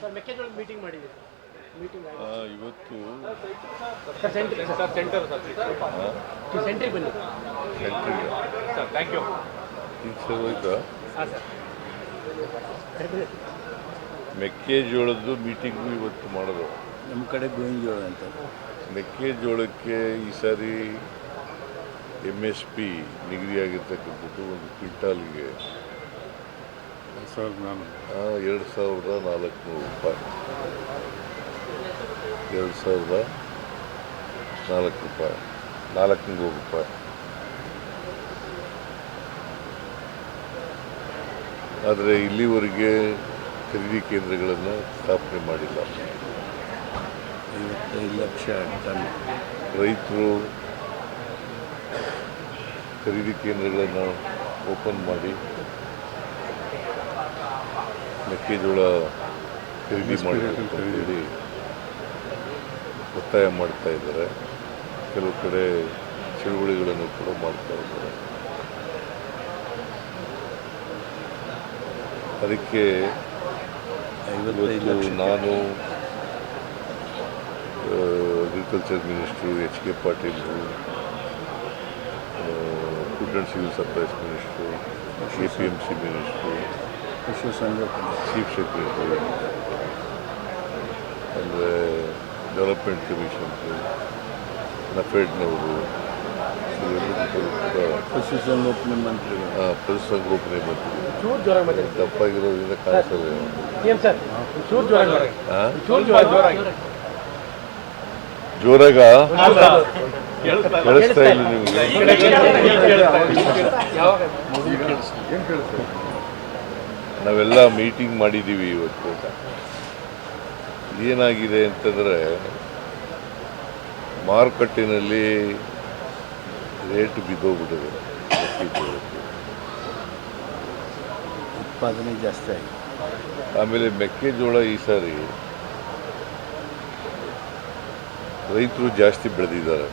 Sir ಮೆಕ್ಕೆಜೋಳ meeting ಮಾಡಿದ್ದೀವಿ. Meeting ಆ, ಇವತ್ತು sir sentry sir. Centre sir. ಸೆಂಟ್ರಿಗೆ ಬನ್ನಿ. ಸೆಂಟ್ರಿಗೆ ಸರ್ ಥ್ಯಾಂಕ್ ಯು ಈಗ ಸರ್ ಹೋಯ್ತಾ? ಹಾಂ ಸರ್. ಮೆಕ್ಕೆಜೋಳದ್ದು ಮೀಟಿಂಗು ಇವತ್ತು ಮಾಡೋದು. ನಮ್ಮ ಕಡೆ ಗೋವಿಂಜೋಳ ಅಂತ. ಮೆಕ್ಕೆಜೋಳಕ್ಕೆ ಈ ಸಾರಿ ಎಂ ಎಸ್ ಪಿ ನಿಗದಿಯಾಗಿರ್ತಕ್ಕಂಥದ್ದು ಒಂದು ಕ್ವಿಂಟಾಲ್ಗೆ ಎರಡು ಸಾವಿರದ ನಾಲ್ಕುನೂರು ರೂಪಾಯಿ. ಎರಡು ಸಾವಿರದ ನಾಲ್ಕು ರೂಪಾಯಿ. ನಾಲ್ಕುನೂರು ರೂಪಾಯಿ. ಆದರೆ ಇಲ್ಲಿವರೆಗೆ ಖರೀದಿ ಕೇಂದ್ರಗಳನ್ನು ಸ್ಥಾಪನೆ ಮಾಡಿಲ್ಲ. ಐವತ್ತೈದು ಲಕ್ಷ ಟನ್. ರೈತರು ಖರೀದಿ ಕೇಂದ್ರಗಳನ್ನು ಓಪನ್ ಮಾಡಿ ಮೆಕ್ಕೆಜೋಳ ಖರೀದಿ ಮಾಡಿ ಹೇಳಿ ಒತ್ತಾಯ ಮಾಡ್ತಾ ಇದ್ದಾರೆ. ಕೆಲವು ಕಡೆ ಚಳುವಳಿಗಳನ್ನು ಕೂಡ ಮಾಡ್ತಾ ಇದ್ದಾರೆ. ಅದಕ್ಕೆ ಇವತ್ತು ನಾನು agriculture minister H K ಪಾಟೀಲ್ರು and civil supplies minister A P M C minister chief secretary ಅಂದರೆ ಡೆವಲಪ್ಮೆಂಟ್ ಕಮಿಷನ್ ನಫೆಡ್ನವರು ಪಶುಸಂಗೋಪನೆ ಮಂತ್ರಿ ಹಾಂ ಪಶುಸಂಗೋಪನೆ ಮಂತ್ರಿ ಚೂರು ಜ್ವರ ಮತ್ತೆ ದಪ್ಪಾಗಿರೋದ್ರಿಂದ ಕಾಣಿಸಲ್ಲ ಏನು ಸರ್ ಹಾಂ ಜೋರಾಗ ಕೇಳಿಸ್ತಾ ಇಲ್ಲ ನಿಮಗೆ. ನಾವೆಲ್ಲ ಮೀಟಿಂಗ್ ಮಾಡಿದ್ದೀವಿ ಇವತ್ತು ಏನಾಗಿದೆ ಅಂತಂದರೆ ಮಾರುಕಟ್ಟೆನಲ್ಲಿ ರೇಟ್ ಬಿದ್ದೋಗ್ಬಿಟ್ಟಿದೆ. ಉತ್ಪಾದನೆ ಜಾಸ್ತಿ ಆಗಿದೆ. ಆಮೇಲೆ ಮೆಕ್ಕೆಜೋಳ ಈ ಸಾರಿ ರೈತರು ಜಾಸ್ತಿ ಬೆಳೆದಿದ್ದಾರೆ.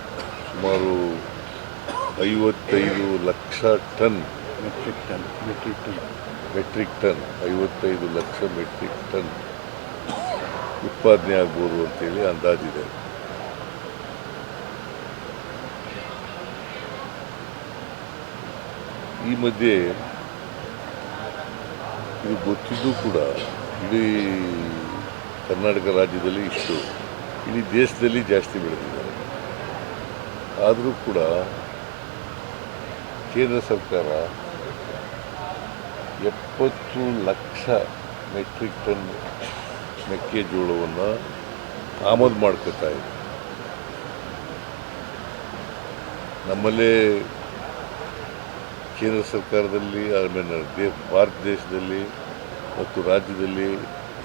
ಸುಮಾರು ಐವತ್ತೈದು lakh ton. Metric ton metric ton metric ton ಐವತ್ತೈದು ಲಕ್ಷ ಮೆಟ್ರಿಕ್ ಟನ್ ಉತ್ಪಾದನೆ ಆಗ್ಬೋದು ಅಂತೇಳಿ ಅಂದಾಜಿದೆ ಈ ಮಧ್ಯೆ ಇದು ಗೊತ್ತಿದ್ದು ಕೂಡ ಇಡೀ ಕರ್ನಾಟಕ ರಾಜ್ಯದಲ್ಲಿ ಇಷ್ಟು. ಇಡೀ ದೇಶದಲ್ಲಿ ಜಾಸ್ತಿ ಬೆಳೆದಿದ್ದಾರೆ. ಆದರೂ ಕೂಡ ಕೇಂದ್ರ ಸರ್ಕಾರ ಎಪ್ಪತ್ತು ಲಕ್ಷ ಮೆಟ್ರಿಕ್ ಟನ್ ಮೆಕ್ಕೆಜೋಳವನ್ನು ಆಮದು ಮಾಡ್ಕೋತಾ ಇದೆ. ನಮ್ಮಲ್ಲೇ ಕೇಂದ್ರ ಸರ್ಕಾರದಲ್ಲಿ ಆಮೇಲೆ ದೇ ಭಾರತ ದೇಶದಲ್ಲಿ ಮತ್ತು ರಾಜ್ಯದಲ್ಲಿ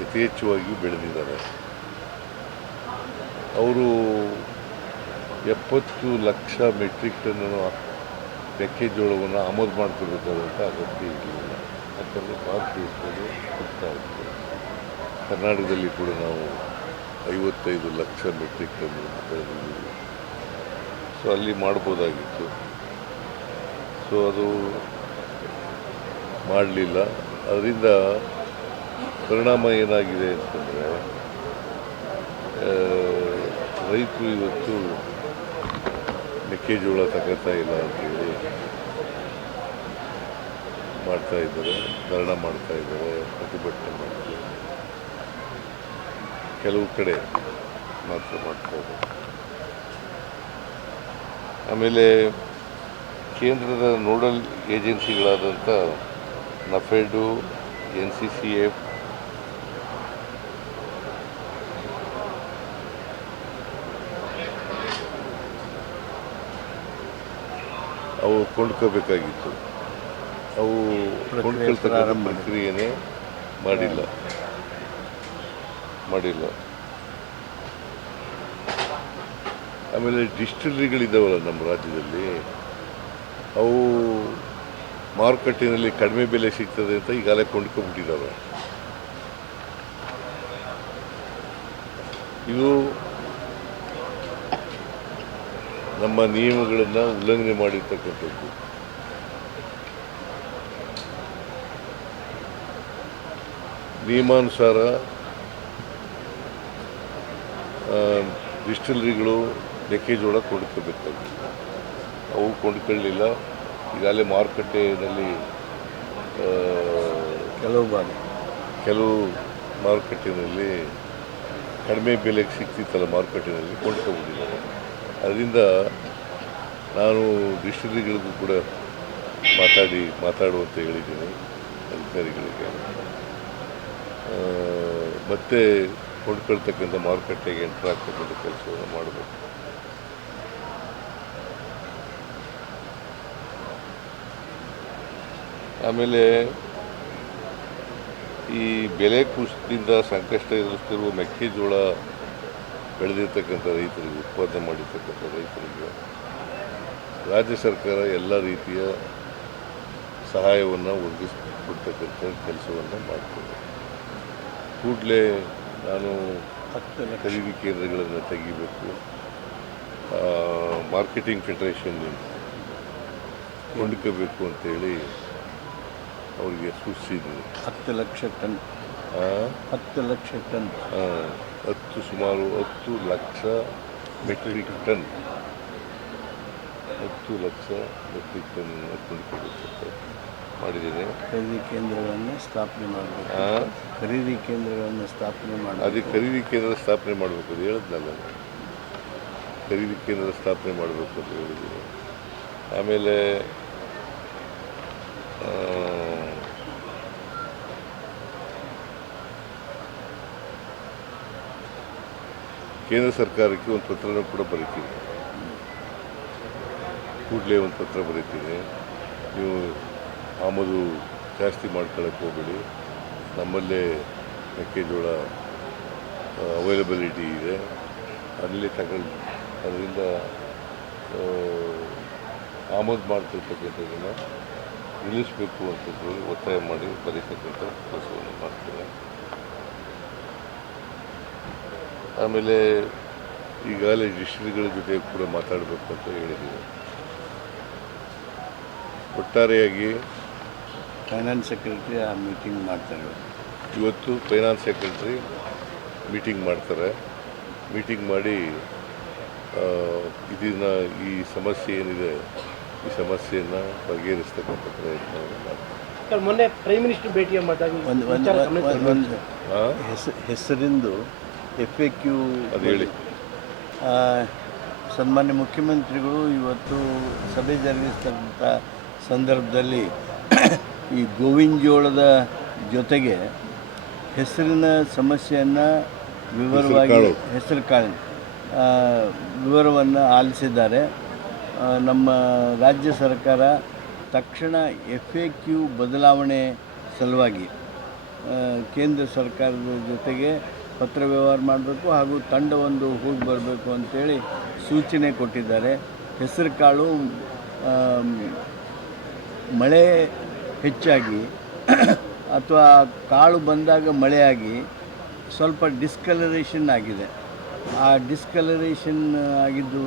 ಯಥೇಚ್ಛವಾಗಿ ಬೆಳೆದಿದ್ದಾರೆ. ಅವರು ಎಪ್ಪತ್ತು ಲಕ್ಷ ಮೆಟ್ರಿಕ್ ಟನ್ ಮೆಕ್ಕೆಜೋಳವನ್ನು ಆಮದು ಮಾಡ್ಕೋಬೇಕಾದಂಥ ಅಗತ್ಯ ಇರಲಿಲ್ಲ. ಯಾಕಂದರೆ ಭಾರತ ದೇಶದಲ್ಲಿ ಇತ್ತು. ಕರ್ನಾಟಕದಲ್ಲಿ ಕೂಡ ನಾವು ಐವತ್ತೈದು ಲಕ್ಷ ಮೆಟ್ರಿಕ್ ಟನ್ ಸೊ ಅಲ್ಲಿ ಮಾಡ್ಬೋದಾಗಿತ್ತು. ಸೊ ಅದು ಮಾಡಲಿಲ್ಲ. ಅದರಿಂದ ಪರಿಣಾಮ ಏನಾಗಿದೆ ಅಂತಂದರೆ ರೈತರು ಇವತ್ತು ಮೆಕ್ಕೆಜೋಳ ತಗೋತಾ ಇಲ್ಲ ಅಂತೇಳಿ ಮಾಡ್ತಾ ಇದ್ದಾರೆ, ಧರಣ ಮಾಡ್ತಾ ಇದ್ದಾರೆ, ಪ್ರತಿಭಟನೆ ಮಾಡ್ತಾರೆ ಕೆಲವು ಕಡೆ ಮಾತ್ರ ಮಾಡ್ತಾ ಆಮೇಲೆ ಕೇಂದ್ರದ nodal ಏಜೆನ್ಸಿಗಳಾದಂಥ NAFED, N C C F ಅವು ಕೊಂಡ್ಕೋಬೇಕಾಗಿತ್ತು. ಅವು ಕೊಂಡ್ಕೊಳ್ತಕ್ಕಂಥ. ಪ್ರಕ್ರಿಯೆನೇ ಮಾಡಿಲ್ಲ. ಮಾಡಿಲ್ಲ. ಆಮೇಲೆ ಡಿಸ್ಟಿಲರಿಗಳಿದ್ದಾವಲ್ಲ ನಮ್ಮ ರಾಜ್ಯದಲ್ಲಿ ಅವು ಮಾರುಕಟ್ಟೆಯಲ್ಲಿ ಕಡಿಮೆ ಬೆಲೆ ಸಿಗ್ತದೆ ಅಂತ ಈಗಾಗಲೇ ಕೊಂಡ್ಕೊಂಡ್ಬಿಟ್ಟಿದ್ದಾವೆ ಇದು ನಮ್ಮ ನಿಯಮಗಳನ್ನು ಉಲ್ಲಂಘನೆ ಮಾಡಿರ್ತಕ್ಕಂಥದ್ದು. ನಿಯಮಾನುಸಾರ ಡಿಸ್ಟಿಲರಿಗಳು ಮೆಕ್ಕೆಜೋಳ ಕೊಂಡ್ಕೋಬೇಕಾಗಿ ಅವು ಕೊಂಡ್ಕೊಳ್ಳಲಿಲ್ಲ ಈಗಾಗಲೇ ಮಾರುಕಟ್ಟೆಯಲ್ಲಿ ಕೆಲವು ಬಾರಿ. ಕೆಲವು ಮಾರುಕಟ್ಟೆಯಲ್ಲಿ ಕಡಿಮೆ ಬೆಲೆಗೆ ಸಿಗ್ತಿತ್ತಲ್ಲ ಮಾರುಕಟ್ಟೆಯಲ್ಲಿ ಕೊಂಡ್ಕೋಬೋದಿಲ್ಲ ಅದರಿಂದ ನಾನು ಡಿಸ್ಟಿಲರಿಗಳಿಗೂ ಕೂಡ ಮಾತಾಡಿ ಮಾತಾಡುವಂತ ಹೇಳಿದ್ದೀನಿ ಅಧಿಕಾರಿಗಳಿಗೆ. ಮತ್ತೆ ಕೊಂಡ್ಕೊಳ್ತಕ್ಕಂಥ ಮಾರುಕಟ್ಟೆಗೆ ಎಂಟ್ರ್ ಆಗ್ತಕ್ಕಂಥ ಕೆಲಸವನ್ನು ಮಾಡಬೇಕು. ಆಮೇಲೆ ಈ ಬೆಲೆ ಕುಸಿತದಿಂದ ಸಂಕಷ್ಟ ಎದುರಿಸ್ತಿರುವ ಮೆಕ್ಕೆಜೋಳ ಬೆಳೆದಿರ್ತಕ್ಕಂಥ ರೈತರಿಗೆ ಉತ್ಪಾದನೆ ಮಾಡಿರ್ತಕ್ಕಂಥ ರೈತರಿಗೆ ರಾಜ್ಯ ಸರ್ಕಾರ ಎಲ್ಲ ರೀತಿಯ ಸಹಾಯವನ್ನು ಒದಗಿಸ್ಕೊಡ್ತಕ್ಕಂಥ ಕೆಲಸವನ್ನು ಮಾಡ್ತದೆ. ಕೂಡಲೇ ನಾನು ಖರೀದಿ ಕೇಂದ್ರಗಳನ್ನು ತೆಗಿಬೇಕು. ಮಾರ್ಕೆಟಿಂಗ್ ಫೆಡರೇಷನ್ ಕೊಂಡ್ಕೋಬೇಕು ಅಂತೇಳಿ ಅವರಿಗೆ ಸೂಚಿಸಿದ್ದೀನಿ ಹತ್ತು ಲಕ್ಷ ಟನ್. ಹತ್ತು ಲಕ್ಷ ಟನ್. ಆ, ಹತ್ತು ಸುಮಾರು ಹತ್ತು ಲಕ್ಷ ಮೆಟ್ರಿಕ್ ಟನ್ ಹತ್ತು ಲಕ್ಷ ಮೆಟ್ರಿಕ್ ಟನ್ ಮಾಡಿದ್ದೇನೆ. ಅಂತ ಖರೀದಿ ಕೇಂದ್ರಗಳನ್ನು ಸ್ಥಾಪನೆ ಮಾಡಬೇಕು. ಖರೀದಿ ಕೇಂದ್ರಗಳನ್ನು ಸ್ಥಾಪನೆ ಮಾಡಿ ಅದೇ ಖರೀದಿ ಕೇಂದ್ರ ಸ್ಥಾಪನೆ ಮಾಡಬೇಕು ಅದು ಹೇಳಿದ್ನಲ್ಲ ಖರೀದಿ ಕೇಂದ್ರ ಸ್ಥಾಪನೆ ಮಾಡಬೇಕು ಅಂತ ಹೇಳಿದ್ದೀನಿ. ಆಮೇಲೆ ಕೇಂದ್ರ ಸರ್ಕಾರಕ್ಕೆ ಒಂದು ಪತ್ರನ ಕೂಡ ಬರೀತೀನಿ ಕೂಡಲೇ ಒಂದು ಪತ್ರ ಬರೀತೀನಿ ನೀವು ಆಮದು ಜಾಸ್ತಿ ಮಾಡ್ಕೊಳ್ಳೋಕೆ ಹೋಗಬೇಡಿ. ನಮ್ಮಲ್ಲೇ ಮೆಕ್ಕೆಜೋಳ ಅವೈಲಬಿಲಿಟಿ ಇದೆ. ಅಲ್ಲಿ ತಗೊಂಡು ಅದರಿಂದ ಆಮದು ಮಾಡ್ತಿರ್ತಕ್ಕಂಥದ್ದನ್ನು ನಿಲ್ಲಿಸಬೇಕು ಅಂತ ಒತ್ತಾಯ ಮಾಡಿ ಬರೀತಕ್ಕಂಥ ಕೆಲಸವನ್ನು ಮಾಡ್ತೇನೆ ಆಮೇಲೆ ಈಗಾಗಲೇ ಡಿಸ್ಟ್ರಿಕ್ಟ್ಗಳ ಜೊತೆ ಕೂಡ ಮಾತಾಡಬೇಕು ಅಂತ ಹೇಳಿದ್ದೀನಿ ಒಟ್ಟಾರೆಯಾಗಿ ಫೈನಾನ್ಸ್ ಸೆಕ್ರೆಟರಿ ಆ ಮೀಟಿಂಗ್ ಮಾಡ್ತಾರೆ ಇವತ್ತು ಫೈನಾನ್ಸ್ ಸೆಕ್ರೆಟ್ರಿ ಮೀಟಿಂಗ್ ಮಾಡ್ತಾರೆ. ಮೀಟಿಂಗ್ ಮಾಡಿ ಆ, ಇದನ್ನ ಈ ಸಮಸ್ಯೆ ಏನಿದೆ ಈ ಸಮಸ್ಯೆಯನ್ನು ಬಗೆಹರಿಸ್ತಕ್ಕಂಥ ಪ್ರಯತ್ನವನ್ನು ಮಾಡ್ತಾರೆ. ಸರ್ ಮೊನ್ನೆ ಪ್ರೈಮ್ ಮಿನಿಸ್ಟರ್ ಭೇಟಿಯ? ಹೆಸ- ಹೆಸರಿಂದು ಎಫ್ ಎ ಕ್ಯೂ ಅದು ಹೇಳಿ. ಸನ್ಮಾನ್ಯ ಮುಖ್ಯಮಂತ್ರಿಗಳು ಇವತ್ತು ಸಭೆ ಜರುಗಿಸ್ತಕ್ಕಂಥ ಸಂದರ್ಭದಲ್ಲಿ ಈ ಗೋವಿನ ಜೋಳದ ಜೊತೆಗೆ ಹೆಸರಿನ ಸಮಸ್ಯೆಯನ್ನು ವಿವರವಾಗಿ. ಹೆಸರು ಕಾಳಿನ ವಿವರವನ್ನು ಆಲಿಸಿದ್ದಾರೆ. ನಮ್ಮ ರಾಜ್ಯ ಸರ್ಕಾರ ತಕ್ಷಣ ಎಫ್ ಎ ಕ್ಯೂ ಬದಲಾವಣೆ ಸಲುವಾಗಿ ಕೇಂದ್ರ ಸರ್ಕಾರದ ಜೊತೆಗೆ ಪತ್ರ ವ್ಯವಹಾರ ಮಾಡಬೇಕು ಹಾಗೂ ತಂಡವೊಂದು ಹೋಗಿ ಬರಬೇಕು ಅಂತೇಳಿ ಸೂಚನೆ ಕೊಟ್ಟಿದ್ದಾರೆ. ಹೆಸರು ಕಾಳು ಮಳೆ ಹೆಚ್ಚಾಗಿ ಅಥವಾ ಕಾಳು ಬಂದಾಗ ಮಳೆಯಾಗಿ ಸ್ವಲ್ಪ ಡಿಸ್ಕಲರೇಷನ್ ಆಗಿದೆ. ಆ ಡಿಸ್ಕಲರೇಷನ್ ಆಗಿದ್ದು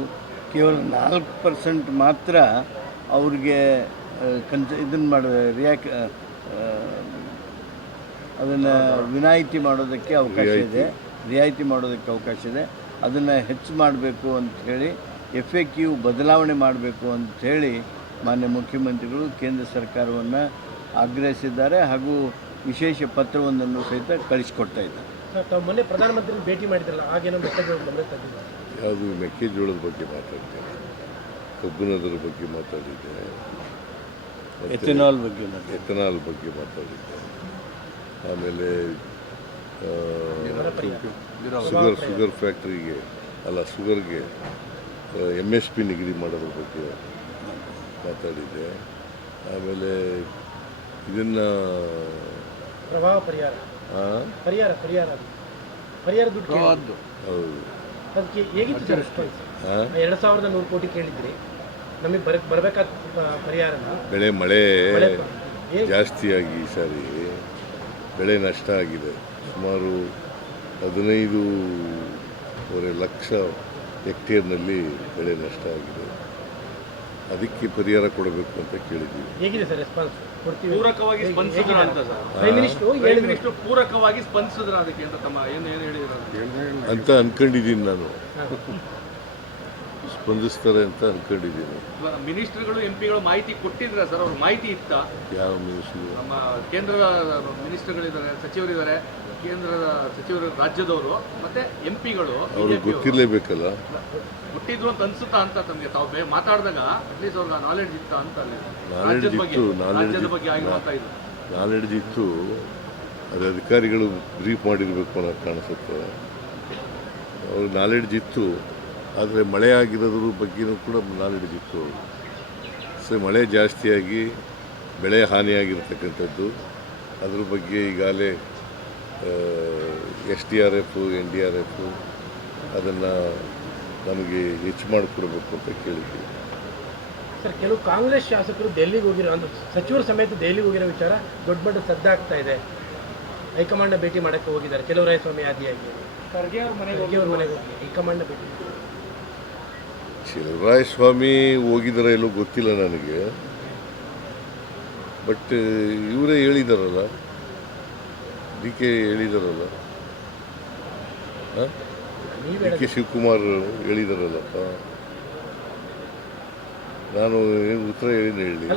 ಕೇವಲ ನಾಲ್ಕು ಪರ್ಸೆಂಟ್ ಮಾತ್ರ ಅವ್ರಿಗೆ ಕನ್ಸ ಇದನ್ನು ಮಾಡ, ರಿಯಾಕ್ ಅದನ್ನು ವಿನಾಯಿತಿ ಮಾಡೋದಕ್ಕೆ ಅವಕಾಶ ಇದೆ. ರಿಯಾಯಿತಿ ಮಾಡೋದಕ್ಕೆ ಅವಕಾಶ ಇದೆ. ಅದನ್ನು ಹೆಚ್ಚು ಮಾಡಬೇಕು ಅಂತ ಹೇಳಿ ಎಫ್ ಎ ಕ್ಯೂ ಬದಲಾವಣೆ ಮಾಡಬೇಕು ಅಂತ ಹೇಳಿ ಮಾನ್ಯ ಮುಖ್ಯಮಂತ್ರಿಗಳು ಕೇಂದ್ರ ಸರ್ಕಾರವನ್ನು ಆಗ್ರಹಿಸಿದ್ದಾರೆ ಹಾಗೂ ವಿಶೇಷ ಪತ್ರವೊಂದನ್ನು ಸಹಿತ ಕಳಿಸಿಕೊಡ್ತಾ ಇದ್ದಾರೆ. ಮೊನ್ನೆ ಪ್ರಧಾನಮಂತ್ರಿ ಭೇಟಿ ಮಾಡಿದ್ರಲ್ಲ ಆಗೇನೋ ಯಾವುದು ಮೆಕ್ಕೆಜೋಳದ ಬಗ್ಗೆ ಮಾತಾಡ್ತೇನೆ ಕಬ್ಬಿನದರ ಬಗ್ಗೆ ಮಾತಾಡಿದ್ದೆ. ಎಥೆನಾಲ್ ಬಗ್ಗೆ ಎಥೆನಾಲ್ ಎಥನಾಲ್ ಬಗ್ಗೆ ಮಾತಾಡಿದ್ದೆ. ಆಮೇಲೆ ಆ, ಶುಗರ್ ಶುಗರ್ ಫ್ಯಾಕ್ಟ್ರಿಗೆ ಅಲ್ಲ ಶುಗರ್ಗೆ ಎಂ ಎಸ್ ಪಿ ನಿಗದಿ ಮಾಡೋದ್ರ ಬಗ್ಗೆ ಮಾತಾಡಿದ್ದೆ. ಆಮೇಲೆ ಇದನ್ನು ಪ್ರಭಾವ ಪರಿಹಾರ. ಪರಿಹಾರ ಪರಿಹಾರ ಪರಿಹಾರ ದುಡ್ಡು. ಹೌದು. ಅದಕ್ಕೆ ಹೇಗಿತ್ತು? ಎರಡು ಸಾವಿರದ ನೂರು ಕೋಟಿ ಕೇಳಿದ್ರಿ. ನಮಗೆ ಬರ ಬರಬೇಕಾದ ಪರಿಹಾರನ. ಬೆಳೆ ಮಳೆ ಜಾಸ್ತಿಯಾಗಿ ಈ ಸಾರಿ. ಬೆಳೆ ನಷ್ಟ ಆಗಿದೆ. ಸುಮಾರು ಹದಿನೈದೂವರೆ ಲಕ್ಷ ಹೆಕ್ಟೇರ್ನಲ್ಲಿ ಬೆಳೆ ನಷ್ಟ ಆಗಿದೆ. ಅದಕ್ಕೆ ಪರಿಹಾರ ಕೊಡಬೇಕು ಅಂತ ಕೇಳಿದ್ದೀವಿ. ಹೇಗಿದೆ ಸರ್ ರೆಸ್ಪಾನ್ಸ್ ಕೊಡ್ತೀವಿ. ಪೂರಕವಾಗಿ ಸ್ಪಂದಿಸಿದ್ರ ಅಂತ sir? Prime minister prime minister ಪೂರಕವಾಗಿ ಸ್ಪಂದಿಸಿದ್ರ ಅದಕ್ಕೆ ಅಂತ ತಮ್ಮ ಏನು ಏನು ಹೇಳಿದ್ರು ಅಂತ? ಅನ್ಕೊಂಡಿದ್ದೀನಿ ನಾನು. ಸ್ಪಂದಿಸ್ತಾರೆ ಅಂತ ಅನ್ಕೊಂಡಿದ್ದೀನಿ. ಮಿನಿಸ್ಟರ್ಗಳು ಎಂ ಪಿಗಳು ಮಾಹಿತಿ ಕೊಟ್ಟಿದ್ರ ಸರ್ ಅವ್ರ ಮಾಹಿತಿ ಇತ್ತ? ಯಾವ ಮಿನಿಸ್ಟರ್? ನಮ್ಮ ಕೇಂದ್ರದ ಮಿನಿಸ್ಟರ್ಗಳಿದ್ದಾರೆ ಸಚಿವರಿದ್ದಾರೆ ಕೇಂದ್ರದ ಸಚಿವರು ರಾಜ್ಯದವರು ಮತ್ತೆ ಎಂ ಪಿಗಳು ಅವ್ರಿಗೆ ಗೊತ್ತಿರಲೇಬೇಕಲ್ಲ? ಕೊಟ್ಟಿದ್ರು ಅಂತ ಅನ್ಸುತ್ತಾ ಅಂತ ತಮಗೆ ತಾವು ಬೇ- ಮಾತಾಡಿದಾಗ ಅಟ್ಲೀಸ್ಟ್ ಅವ್ರಿಗೆ ನಾಲೆಡ್ಜ್ ಇತ್ತ ಅಂತ ಅಲ್ಲಿ? Knowledge ರಾಜ್ಯದ ಬಗ್ಗೆ ಇತ್ತು, knowledge ರಾಜ್ಯದ ಇತ್ತು. ಬಗ್ಗೆ ನಾಲೆಡ್ಜ್ ಇತ್ತು. ಅದು ಅಧಿಕಾರಿಗಳು ಬ್ರೀಫ್ ಮಾಡಿರಬೇಕು ಅನ್ನೋದು ಕಾಣಿಸುತ್ತೆ. ಅವ್ರಿಗೆ ನಾಲೆಡ್ಜ್ ಇತ್ತು. ಆದರೆ ಮಳೆ ಆಗಿರೋದ್ರ ಬಗ್ಗೆನೂ ಕೂಡ ನಾಲೆಡ್ಜ್ ಇತ್ತು ಸೊ ಮಳೆ ಜಾಸ್ತಿಯಾಗಿ ಬೆಳೆ ಹಾನಿಯಾಗಿರ್ತಕ್ಕಂಥದ್ದು. ಅದ್ರ ಬಗ್ಗೆ ಈಗಾಗಲೇ S D R F N D R F ಅದನ್ನು ನಮಗೆ ಹೆಚ್ಚು ಮಾಡಿಕೊಡ್ಬೇಕು ಅಂತ ಕೇಳಿದ್ವಿ. ಸರ್ ಕೆಲವು ಕಾಂಗ್ರೆಸ್ ಶಾಸಕರು ದೆಹಲಿಗೆ ಹೋಗಿರೋ ಅಂದ್ರೆ ಸಚಿವರು ಸಮೇತ ದೆಹಲಿಗೆ ಹೋಗಿರೋ ವಿಚಾರ ದೊಡ್ಡ ಮಟ್ಟ ಸದ್ದಾಗ್ತಾ ಇದೆ. ಹೈಕಮಾಂಡ್ ಭೇಟಿ ಮಾಡಕ್ಕೆ ಹೋಗಿದ್ದಾರೆ. ಕೆಲವು ರಾಯಸ್ವಾಮಿ ಆದಿಯಾಗಿ. ಖರ್ಗೆ ಅವ್ರ ಮನೆಗೆ ಅವ್ರ ಮನೆಗೆ ಹೋಗಿ. ಹೈಕಮಾಂಡ್ ಭೇಟಿ ಶಿವರಾಯ ಸ್ವಾಮಿ ಹೋಗಿದಾರ ಎಲ್ಲೋ ಗೊತ್ತಿಲ್ಲ ನನಗೆ. ಬಟ್ ಇವರೇ ಹೇಳಿದಾರಲ್ಲ. ಡಿ ಕೆ ಹೇಳಿದಾರಲ್ಲ. ಡಿ ಕೆ ಶಿವಕುಮಾರ್ ಹೇಳಿದಾರಲ್ಲ. ನಾನು ಏನು ಉತ್ತರ ಹೇಳಿದ್ರೆ ಹೇಳಿ.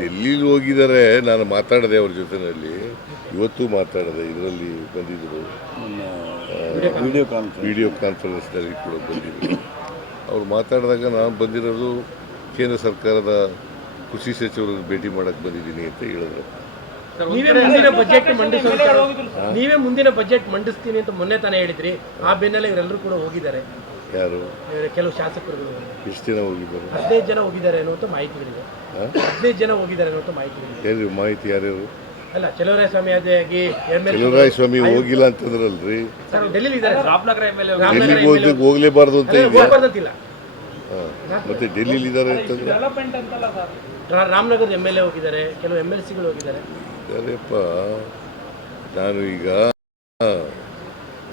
ಡೆಲ್ಲಿಲೇ ಹೋಗಿದ್ದಾರೆ? ನಾನು ಮಾತಾಡಿದೆ ಅವ್ರ ಜೊತೆನಲ್ಲಿ. ಇವತ್ತು ಮಾತಾಡಿದೆ ಇದರಲ್ಲಿ ಬಂದಿದ್ದರು ವಿಡಿಯೋ ಕಾನ್ಫರೆನ್ಸ್. ವಿಡಿಯೋ ಕಾನ್ಫರೆನ್ಸ್ನಲ್ಲಿ ಕೂಡ ಬಂದಿದ್ದರು ಅವ್ರು ಮಾತಾಡಿದಾಗ ನಾನು ಬಂದಿರೋದು ಕೇಂದ್ರ ಸರ್ಕಾರದ ಕೃಷಿ ಸಚಿವರನ್ನು ಭೇಟಿ ಮಾಡಕ್ಕೆ ಬಂದಿದ್ದೀನಿ ಅಂತ ಹೇಳಿದ್ರು. ನೀವೇ ಮುಂದಿನ ಬಜೆಟ್ ಮಂಡಿಸೋ ನೀವೇ ಮುಂದಿನ ಬಜೆಟ್ ಮಂಡಿಸ್ತೀನಿ ಅಂತ ಮೊನ್ನೆ ತಾನೇ ಹೇಳಿದ್ರಿ. ಆ ಬೆನ್ನಲ್ಲೇ ಇವರೆಲ್ಲರೂ ಕೂಡ ಹೋಗಿದ್ದಾರೆ. ಯಾರು? ಇವ್ರ ಕೆಲವು ಶಾಸಕರು ಎಷ್ಟು ಜನ ಹೋಗಿದ್ದಾರೆ? ಹದಿನೈದು ಜನ ಹೋಗಿದ್ದಾರೆ ಅನ್ನುವಂಥ ಮಾಹಿತಿಗಳಿದೆ ಹದಿನೈದು ಜನ ಹೋಗಿದ್ದಾರೆ ಮಾಹಿತಿ ಯಾರು ಮಾಹಿತಿ ಯಾರ್ಯಾರು? ಅಲ್ಲ ಚಲುವರಾಯ ಸ್ವಾಮಿ ಎಂ ಎಲ್ ಸ್ವಾಮಿ ಹೋಗಿಲ್ಲ ಅಂತಂದ್ರಲ್ರಿ. ರಾಮನಗರ ಡೆಲ್ಲಿಗೆ ಹೋಗ್ಲಿಕ್ಕೆ ಹೋಗ್ಲೇಬಾರ್ದು ಅಂತ ಇದೆ. ಹಾಂ ಮತ್ತೆ ಡೆಲ್ಲಿಲಿ ಇದ್ದಾರೆ ಅಂತಂದ್ರೆ? ರಾ- ರಾಮನಗರದ ಎಂ ಎಲ್ ಎ ಹೋಗಿದ್ದಾರೆ ಕೆಲವು ಎಂ ಎಲ್ ಸಿಗಳು ಹೋಗಿದ್ದಾರೆ. ನಾನು ಈಗ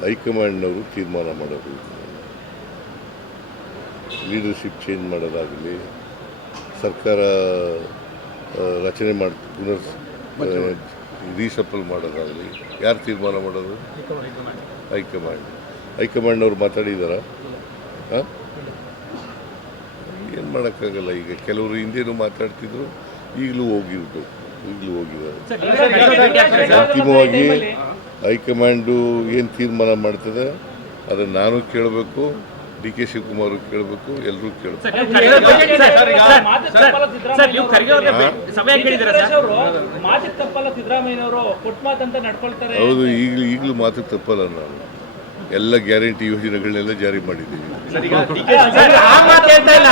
ಹೈಕಮಾಂಡ್ನವರು ತೀರ್ಮಾನ ಮಾಡೋದು. ಲೀಡರ್ಶಿಪ್ ಚೇಂಜ್ ಮಾಡೋದಾಗಲಿ ಸರ್ಕಾರ ರಚನೆ ಮಾಡಿ, ಪುನರ್ ರೀಸಪ್ಪಲ್ ಮಾಡೋದಾಗಲಿ, ಯಾರು ತೀರ್ಮಾನ ಮಾಡೋದು? High command. ಹೈಕಮಾಂಡ್ನವ್ರು ಮಾತಾಡಿದಾರ? ಏನು ಮಾಡೋಕ್ಕಾಗಲ್ಲ, ಈಗ ಕೆಲವರು ಹಿಂದೇನು ಮಾತಾಡ್ತಿದ್ರು, ಈಗಲೂ ಹೋಗಿರ್ಬೇಕು, ಈಗಲೂ ಹೋಗಿದ್ದಾರೆ. ಅಂತಿಮವಾಗಿ ಹೈಕಮಾಂಡು ಏನು ತೀರ್ಮಾನ ಮಾಡ್ತದೆ, ಅದನ್ನು ನಾನು ಕೇಳಬೇಕು. ಡಿ ಕೆ ಶಿವಕುಮಾರ್ ಕೇಳಬೇಕು ಎಲ್ಲರೂ ಕೇಳಬೇಕು. ಹೌದು ಈಗಲೂ ಈಗಲೂ ಮಾತು ತಪ್ಪಲ್ಲ ನಾನು. ಎಲ್ಲ ಗ್ಯಾರಂಟಿ ಯೋಜನೆಗಳನ್ನೆಲ್ಲ ಜಾರಿ ಮಾಡಿದ್ದೀವಿ. ಸರ್, ಆ ಮಾತು ಹೇಳ್ತಾ ಇಲ್ಲ.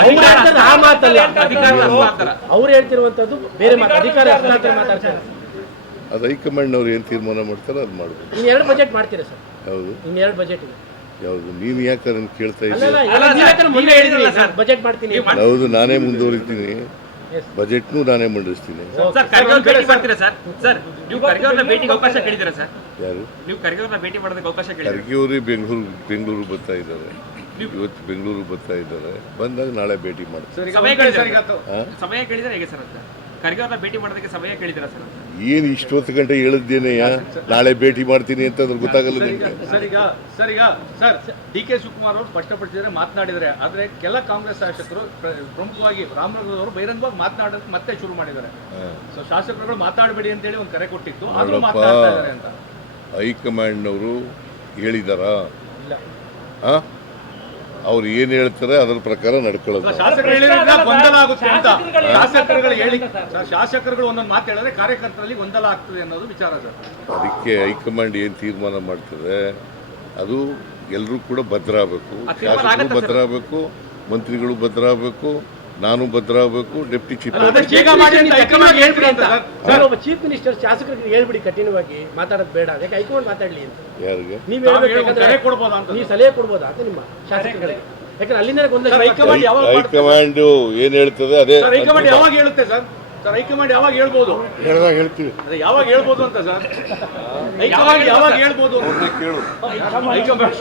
ಅವ್ರು ಹೇಳ್ತದ್ದು ಆ ಮಾತಲ್ಲ. ಅವ್ರು ಹೇಳ್ತಿರುವಂತದ್ದು ಬೇರೆ ಮಾತು ಅಧಿಕಾರ ಹಸ್ತಾಂತರ ಮಾತಾಡ್ತಾರೆ ಅದು ಹೈಕಮಾಂಡ್ನವ್ರು ಏನು ತೀರ್ಮಾನ ಮಾಡ್ತಾರೋ ಅದು ಮಾಡಬೇಕು. ಇನ್ನು ಎರಡು ಬಜೆಟ್ ಮಾಡ್ತೀರಾ ಸರ್? ಹೌದು. ಯಾವುದು? ನೀನು ಯಾಕೆ ಅದನ್ನು ಕೇಳ್ತಾ ನೀವೇ ಹೇಳಿದ್ರಿ ಬಜೆಟ್ ಮಾಡ್ತೀನಿ. ಹೌದು ನಾನೇ ಮುಂದುವರಿತೀನಿ. ಬಜೆಟ್ ಬಜೆಟ್ನು ನಾನೇ ಮಂಡಿಸ್ತೀನಿ. ಸರ್ ಖರ್ಗೆ ಅವ್ರನ್ನ ಭೇಟಿ ಮಾಡ್ತೀರಾ ಸರ್? ಸರ್. ನೀವು ಖರ್ಗೆ ಅವಕಾಶ ಕೇಳಿದ್ದೀರಾ ಸರ್? ಯಾರು? ನೀವು ಖರ್ಗೆ ಬೆಂಗಳೂರು ಬೆಂಗಳೂರು ಬರ್ತಾ ಇದ್ದಾರೆ. ಇವತ್ತು ಬೆಂಗಳೂರು ಬರ್ತಾ ಇದ್ದಾರೆ. ಬಂದಾಗ ನಾಳೆ ಭೇಟಿ ಮಾಡ್ತಾರೆ ಸಮಯ ಕೇಳಿದ್ರೆ ಹೇಗೆ ಸರ್ ಅಂತ? ಖರ್ಗೆ ಅವ್ರನ್ನ ಭೇಟಿ ಮಾಡೋದಕ್ಕೆ ಸಮಯ ಕೇಳಿದ್ದೀರಾ ಸರ್ ಅಂತ? ಏನು ಇಷ್ಟೊತ್ತು ಗಂಟೆ ಹೇಳಿದ್ದೇನೆ ನಾಳೆ ಭೇಟಿ ಮಾಡ್ತೀನಿ ಅಂತಂದ್ರೆ ಗೊತ್ತಾಗಲ್ಲ ನಿಮಗೆ. ಸರ್ ಈಗ ಸರ್ ಈಗ ಸರ್ ಡಿ ಕೆ ಶಿವಕುಮಾರ್ ಅವರು ಸ್ಪಷ್ಟಪಡಿಸಿದರೆ ಮಾತನಾಡಿದರೆ ಆದ್ರೆ ಕೆಲ ಕಾಂಗ್ರೆಸ್ ಶಾಸಕರು ಪ್ರ- ಪ್ರಮುಖವಾಗಿ ರಾಮನಗರದವರು ಬಹಿರಂಗವಾಗಿ ಮಾತನಾಡೋದಕ್ಕೆ ಮತ್ತೆ ಶುರು ಮಾಡಿದ್ದಾರೆ. ಸೊ ಶಾಸಕರುಗಳು ಮಾತಾಡಬೇಡಿ ಅಂತ ಹೇಳಿ ಒಂದು ಕರೆ ಕೊಟ್ಟಿತ್ತು ಆದ್ರೂ. ಮಾತನಾಡ್ತಾ ಇದ್ದಾರೆ ಅಂತ. ಹೈಕಮಾಂಡ್ನವರು ಹೇಳಿದಾರಾ? ಹಾಂ ಅವ್ರು ಏನು ಹೇಳ್ತಾರೆ ಅದ್ರ ಪ್ರಕಾರ ನಡ್ಕೊಳ್ಳೋದು ಶಾಸಕರು ಹೇಳಿದ್ರಿಂದ ಗೊಂದಲ ಆಗುತ್ತೆ ಅಂತ. ಶಾಸಕರುಗಳು ಹೇಳಿ. ಶಾಸಕರುಗಳು ಒಂದೊಂದು ಮಾತು ಹೇಳಿದ್ರೆ ಕಾರ್ಯಕರ್ತರಲ್ಲಿ ಗೊಂದಲ ಆಗ್ತದೆ ಅನ್ನೋದು ವಿಚಾರ ಸರ್. ಅದಕ್ಕೆ ಹೈಕಮಾಂಡ್ ಏನು ತೀರ್ಮಾನ ಮಾಡ್ತದೆ ಅದು ಎಲ್ಲರೂ ಕೂಡ ಭದ್ರ ಆಗಬೇಕು ಶಾಸಕರು ಭದ್ರ ಆಗಬೇಕು ಮಂತ್ರಿಗಳು ಭದ್ರ ಆಗಬೇಕು ನಾನು ಭದ್ರ ಆಗಬೇಕು ಡೆಪ್ಟಿ ಚೀಫ್ ಚೀಫ್ ಮಿನಿಸ್ಟರ್ ಶಾಸಕರಿಗೆ ಹೇಳ್ಬಿಡಿ ಕಠಿಣವಾಗಿ ಮಾತಾಡೋದು ಬೇಡ. ಅದಕ್ಕೆ ಹೈಕಮಾಂಡ್ ಮಾತಾಡ್ಲಿ ಅಂತ. ಯಾರಿಗೆ? ನೀವು ಕರೆ ಕೊಡ್ಬೋದಾ ಅಂತ. ನೀವು ಸಲಹೆ ಕೊಡ್ಬೋದಾ ಅಂತ ನಿಮ್ಮ ಶಾಸಕರಿಗೆ? ಯಾಕಂದ್ರೆ ಅಲ್ಲಿಂದ ಗೊಂದಲ ಹೈಕಮಾಂಡ್ ಯಾವಾಗ? ಹೈಕಮಾಂಡ್ ಏನು ಹೇಳ್ತದೆ ಅದೇ ಸರ್ ಹೈಕಮಾಂಡ್ ಯಾವಾಗ ಹೇಳುತ್ತೆ ಸರ್? ಸರ್ ಹೈಕಮಾಂಡ್ ಯಾವಾಗ ಹೇಳ್ಬೋದು? ಹೇಳ್ದಾಗ ಹೇಳ್ತೀವಿ. ಅದೇ ಯಾವಾಗ ಹೇಳ್ಬೋದು ಅಂತ ಸರ್? ಹೈಕಮಾಂಡ್ ಯಾವಾಗ ಹೇಳ್ಬೋದು? ಕೇಳು. ಹೈಕಮಾಂಡ್